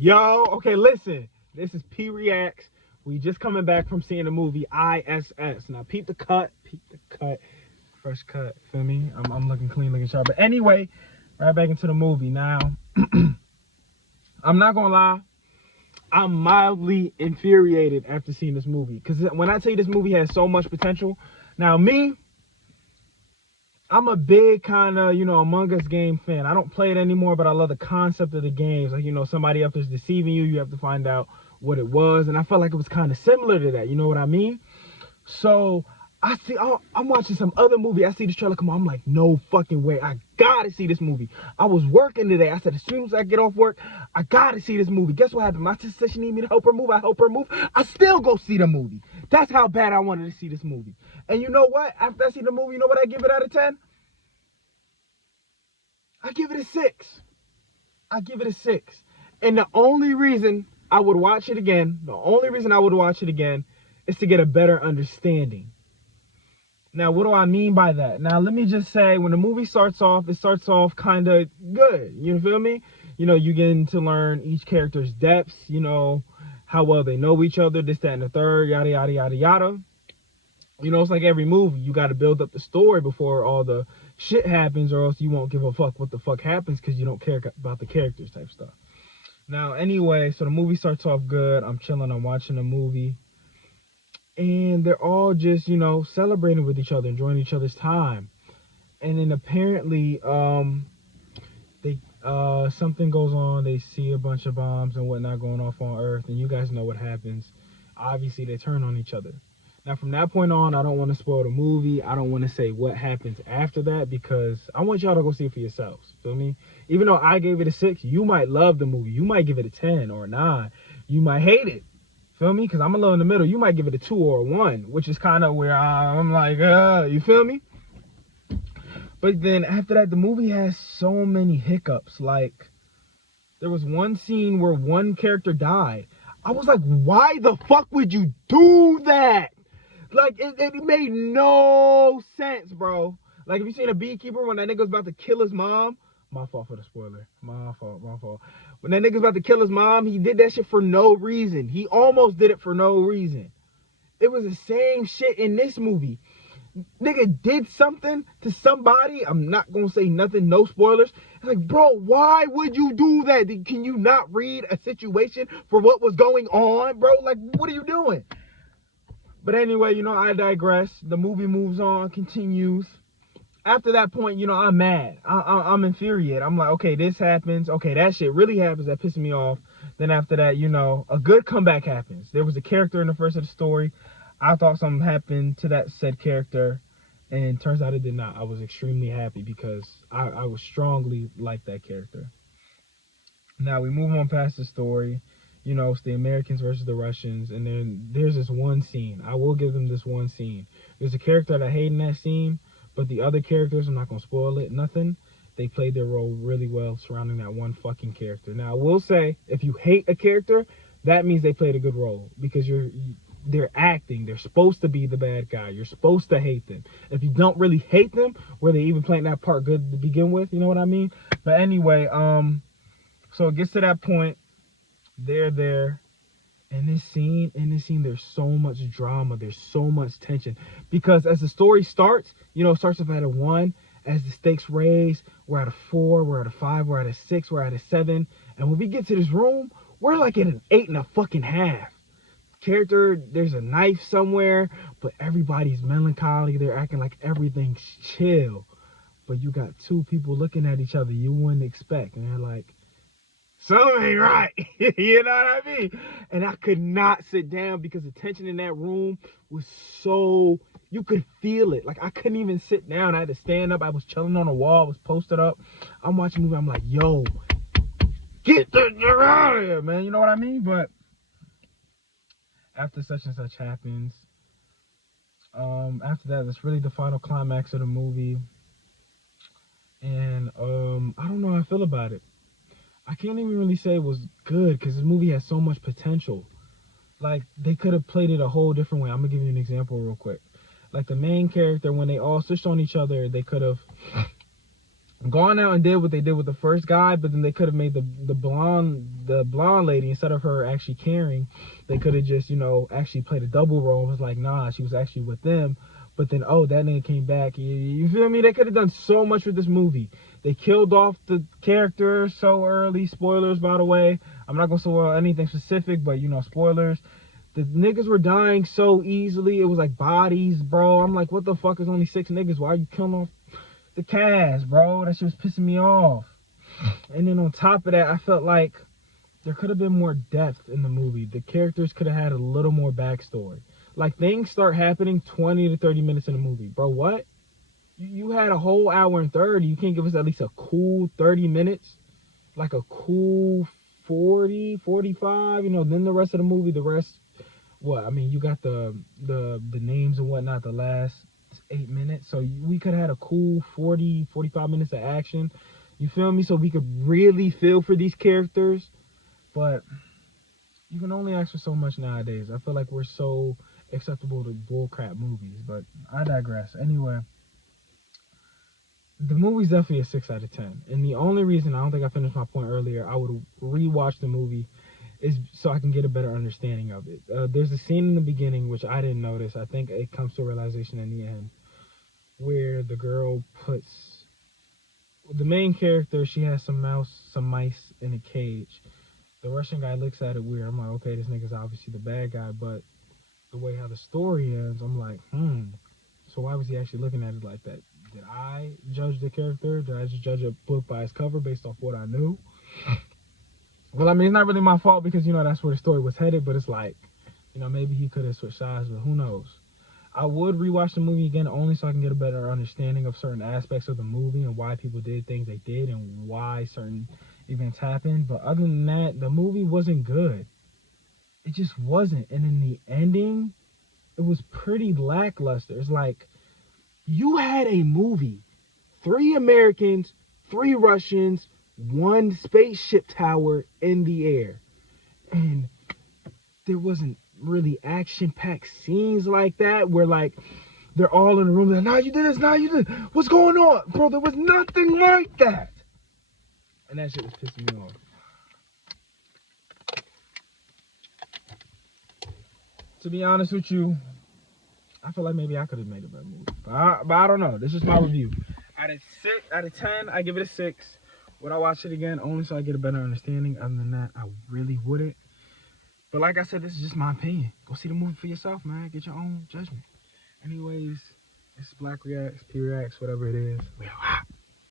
Yo, okay, listen. This is P Reacts. We just coming back from seeing the movie ISS. Now, peep the cut. Peep the cut. Fresh cut. Feel me? I'm looking clean, looking sharp. But anyway, right back into the movie. Now, I'm not going to lie. I'm mildly infuriated after seeing this movie. Because when I tell you this movie has so much potential. Now, I'm a big kind of, Among Us game fan. I don't play it anymore, but I love the concept of the games. Like, somebody up there's deceiving you. You have to find out what it was. And I felt like it was kind of similar to that. You know what I mean? So I'm watching some other movie. I see this trailer come on. I'm like, no fucking way. I gotta see this movie. I was working today. I said, as soon as I get off work, I gotta see this movie. Guess what happened? My sister, she need me to help her move. I help her move. I still go see the movie. That's how bad I wanted to see this movie. And you know what? After I see the movie, you know what I give it out of 10? I give it a 6. I give it a 6. And the only reason I would watch it again, is to get a better understanding. Now, what do I mean by that? Now, let me just say, when the movie starts off, it starts off kind of good. You feel me? You get to learn each character's depths, how well they know each other, this, that, and the third, yada, yada, yada, yada. It's like every movie. You got to build up the story before all the shit happens, or else you won't give a fuck what the fuck happens because you don't care about the characters type stuff. Now, anyway, so the movie starts off good. I'm chilling. I'm watching the movie. And they're all just, celebrating with each other, enjoying each other's time. And then apparently, they something goes on. They see a bunch of bombs and whatnot going off on Earth, and you guys know what happens. Obviously, they turn on each other. Now, from that point on, I don't want to spoil the movie. I don't want to say what happens after that because I want y'all to go see it for yourselves. Feel me? Even though I gave it a 6, you might love the movie. You might give it a 10 or a 9. You might hate it. Feel me? Because I'm a little in the middle. You might give it a 2 or a 1, which is kind of where I'm like, you feel me? But then after that, the movie has so many hiccups. Like, there was one scene where one character died. I was like, why the fuck would you do that? Like, it made no sense, bro. Like, if you seen a beekeeper when that nigga was about to kill his mom, my fault for the spoiler. My fault. When that nigga's about to kill his mom, he did that shit for no reason. He almost did it for no reason. It was the same shit in this movie. Nigga did something to somebody. I'm not gonna say nothing, no spoilers. It's like, bro, why would you do that? Can you not read a situation for what was going on, bro? Like, what are you doing? But anyway, I digress. The movie moves on, continues. After that point, I'm mad. I'm infuriated. I'm like, okay, this happens. Okay, that shit really happens. That pisses me off. Then after that, a good comeback happens. There was a character in the first of the story. I thought something happened to that said character, and turns out it did not. I was extremely happy because I was strongly like that character. Now we move on past the story. It's the Americans versus the Russians, and then there's this one scene. I will give them this one scene. There's a character that I hate in that scene, but the other characters, I'm not gonna spoil it, nothing. They played their role really well surrounding that one fucking character. Now I will say, if you hate a character, that means they played a good role because they're acting. They're supposed to be the bad guy. You're supposed to hate them. If you don't really hate them, were they even playing that part good to begin with? You know what I mean? But anyway, so it gets to that point. They're there. In this scene, there's so much drama. There's so much tension. Because as the story starts, it starts off at a 1. As the stakes raise, we're at a 4, we're at a 5, we're at a 6, we're at a 7. And when we get to this room, we're like at an 8.5. Character, there's a knife somewhere, but everybody's melancholy. They're acting like everything's chill. But you got two people looking at each other you wouldn't expect. And they're like, something ain't right. You know what I mean? And I could not sit down because the tension in that room was so, you could feel it. Like, I couldn't even sit down. I had to stand up. I was chilling on a wall. I was posted up. I'm watching a movie. I'm like, yo, get the fuck out of here, man. You know what I mean? But after such and such happens, after that, that's really the final climax of the movie. And I don't know how I feel about it. I can't even really say it was good because this movie has so much potential. Like, they could have played it a whole different way. I'm gonna give you an example real quick. Like, the main character, when they all switched on each other, they could have gone out and did what they did with the first guy, but then they could have made the blonde lady, instead of her actually caring, they could have just, actually played a double role and was like, nah, she was actually with them. But then, oh, that nigga came back. You feel me? They could have done so much with this movie. They killed off the character so early. Spoilers, by the way. I'm not gonna spoil anything specific, but spoilers. The niggas were dying so easily. It was like bodies, bro. I'm like, what the fuck is only 6 niggas? Why are you killing off the cast, bro? That shit was pissing me off. And then on top of that, I felt like there could have been more depth in the movie. The characters could have had a little more backstory. Like, things start happening 20 to 30 minutes in the movie. Bro, what? You had a whole hour and 30. You can't give us at least a cool 30 minutes? Like a cool 40, 45? Then the rest of the movie, what? I mean, you got the names and whatnot, the last 8 minutes. So we could have had a cool 40, 45 minutes of action. You feel me? So we could really feel for these characters. But you can only ask for so much nowadays. I feel like we're so acceptable to bullcrap movies. But I digress. Anyway, the movie's definitely a 6 out of 10. And the only reason, I don't think I finished my point earlier, I would rewatch the movie is so I can get a better understanding of it. There's a scene in the beginning which I didn't notice. I think it comes to a realization in the end, where the girl puts the main character. She has some mice in a cage. The Russian guy looks at it weird. I'm like, okay, this nigga's obviously the bad guy. But the way how the story ends, I'm like, so why was he actually looking at it like that? Did I judge the character? Did I just judge a book by its cover based off what I knew? Well, I mean, it's not really my fault because, that's where the story was headed. But it's like, maybe he could have switched sides, but who knows? I would rewatch the movie again only so I can get a better understanding of certain aspects of the movie and why people did things they did and why certain events happened. But other than that, the movie wasn't good. It just wasn't. And in the ending, it was pretty lackluster. It's like, you had a movie, 3 Americans, 3 Russians, 1 spaceship tower in the air. And there wasn't really action-packed scenes like that where, like, they're all in a room like, nah, you did this, nah, you did. What's going on? Bro, there was nothing like that. And that shit was pissing me off. To be honest with you, I feel like maybe I could have made a better movie. But I don't know. This is my review. Out of 10, I give it a 6. Would I watch it again? Only so I get a better understanding. Other than that, I really wouldn't. But like I said, this is just my opinion. Go see the movie for yourself, man. Get your own judgment. Anyways, it's Black Reacts, P Reacts, whatever it is. We are hot.